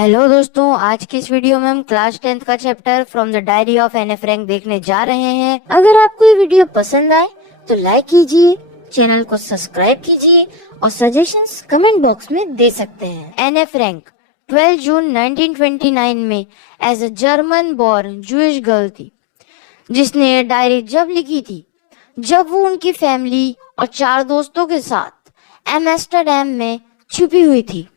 Hello दोस्तों, आज की इस वीडियो में हम क्लास 10th का chapter from the diary of एने फ्रैंक देखने जा रहे हैं। अगर आपको ये वीडियो पसंद आए तो लाइक कीजिए, चैनल को सब्सक्राइब कीजिए और सजेशंस कमेंट बॉक्स में दे सकते हैं। एने फ्रैंक 12 जून 1929 में as a German born Jewish girl थी, जिसने ये डायरी जब लिखी थी जब वो उनकी फैमिली और 4 दोस्तों के साथ एम्स्टर्डम में छुपी हुई थी,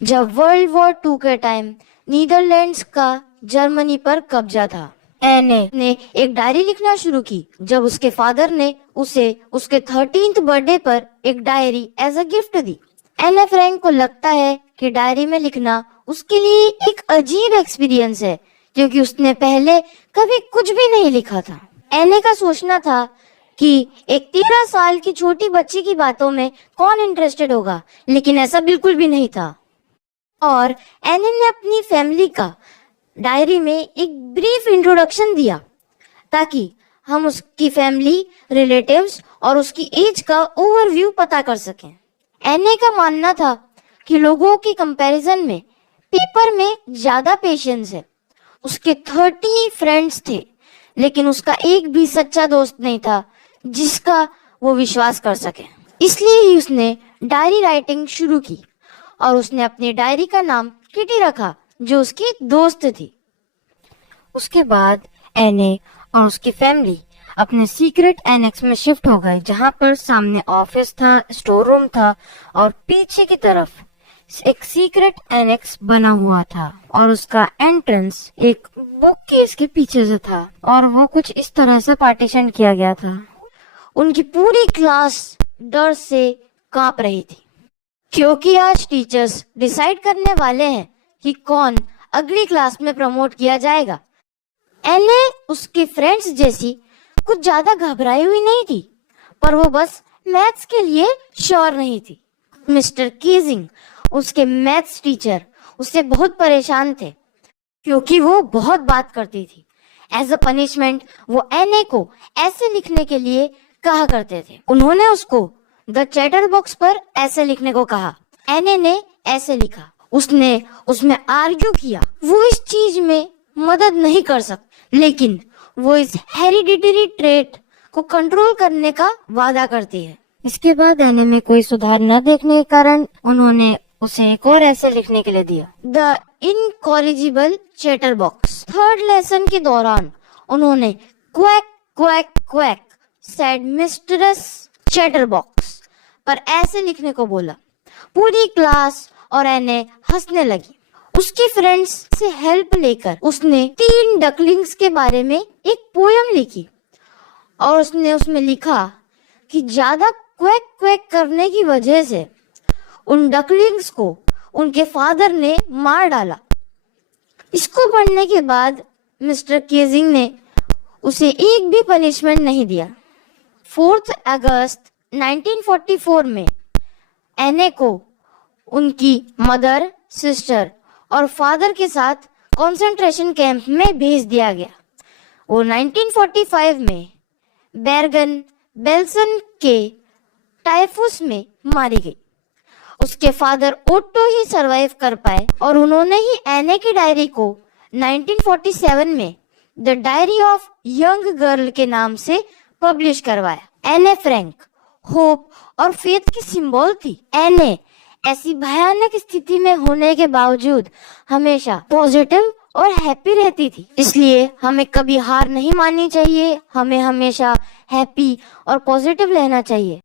जब वर्ल्ड वॉर 2 के टाइम नीदरलैंड्स का जर्मनी पर कब्जा था। एने ने एक डायरी लिखना शुरू की जब उसके फादर ने उसे उसके 13th बर्थडे पर एक डायरी एज अ गिफ्ट दी। एने फ्रैंक को लगता है कि डायरी में लिखना उसके लिए एक अजीब एक्सपीरियंस है, क्योंकि उसने पहले कभी कुछ भी नहीं लिखा था। एने का सोचना था कि एक 13 साल की छोटी बच्ची की बातों में कौन इंटरेस्टेड होगा, लेकिन ऐसा बिल्कुल भी नहीं था। और एने ने अपनी फैमिली का डायरी में एक ब्रीफ इंट्रोडक्शन दिया ताकि हम उसकी फैमिली, रिलेटिव्स और उसकी एज का ओवरव्यू पता कर सकें। एने का मानना था कि लोगों की कंपैरिजन में पेपर में ज्यादा पेशेंस है। उसके 30 फ्रेंड्स थे, लेकिन उसका एक भी सच्चा दोस्त नहीं था जिसका वो विश्वास कर सके। इसलिए ही उसने डायरी राइटिंग शुरू की और उसने अपनी डायरी का नाम किटी रखा, जो उसकी दोस्त थी। उसके बाद एने और उसकी फैमिली अपने सीक्रेट एनेक्स में शिफ्ट हो गए, जहां पर सामने ऑफिस था, स्टोर रूम था और पीछे की तरफ एक सीक्रेट एनेक्स बना हुआ था और उसका एंट्रेंस एक बुक केस के पीछे से था और वो कुछ इस तरह से पार्टीशन किया गया था। उनकी पूरी क्लास डर से कांप रही थी, क्योंकि आज टीचर्स डिसाइड करने वाले हैं कि कौन अगली क्लास में प्रमोट किया जाएगा। एने उसके फ्रेंड्स जैसी कुछ ज्यादा घबराई हुई नहीं थी, पर वो बस मैथ्स के लिए श्योर नहीं थी। मिस्टर कीजिंग, उसके मैथ्स टीचर, उससे बहुत परेशान थे क्योंकि वो बहुत बात करती थी। एज अ पनिशमेंट वो एने को ऐसे लिखने के लिए कहा करते थे। उन्होंने उसको द चैटर बॉक्स पर ऐसे लिखने को कहा। एने ने ऐसे लिखा। उसने उसमें आर्ग्यू किया। वो इस चीज में मदद नहीं कर सकती, लेकिन वो इस हेरिडिटरी ट्रेट को कंट्रोल करने का वादा करती है। इसके बाद एने में कोई सुधार न देखने के कारण उन्होंने उसे एक और ऐसे लिखने के लिए दिया, the incorrigible chatter box. 3rd lesson के दौरान उन्होंने quack quack quack said mistress chatter box पर ऐसे लिखने को बोला। पूरी क्लास और एने हंसने लगी। उसकी फ्रेंड्स से हेल्प लेकर उसने 3 डकलिंग्स के बारे में एक पोयम लिखी और उसने उसमें लिखा कि ज्यादा क्वैक क्वैक करने की वजह से उन डकलिंग्स को उनके फादर ने मार डाला। इसको पढ़ने के बाद मिस्टर केजिंग ने उसे एक भी पनिशमेंट नहीं दिया। 4 अगस्त 1944 में एने को उनकी मदर, सिस्टर और फादर के साथ कंसंट्रेशन कैंप में भेज दिया गया। वो 1945 में बेर्गन बेल्सन के टाइफus में मारी गई। उसके फादर ओट्टो ही सरवाइव कर पाए और उन्होंने ही एने की डायरी को 1947 में the diary of young girl के नाम से पब्लिश करवाया। एने फ्रैंक होप और फेथ की सिंबल थी। एने ऐसी भयानक स्थिति में होने के बावजूद हमेशा पॉजिटिव और हैप्पी रहती थी। इसलिए हमें कभी हार नहीं माननी चाहिए। हमें हमेशा हैप्पी और पॉजिटिव रहना चाहिए।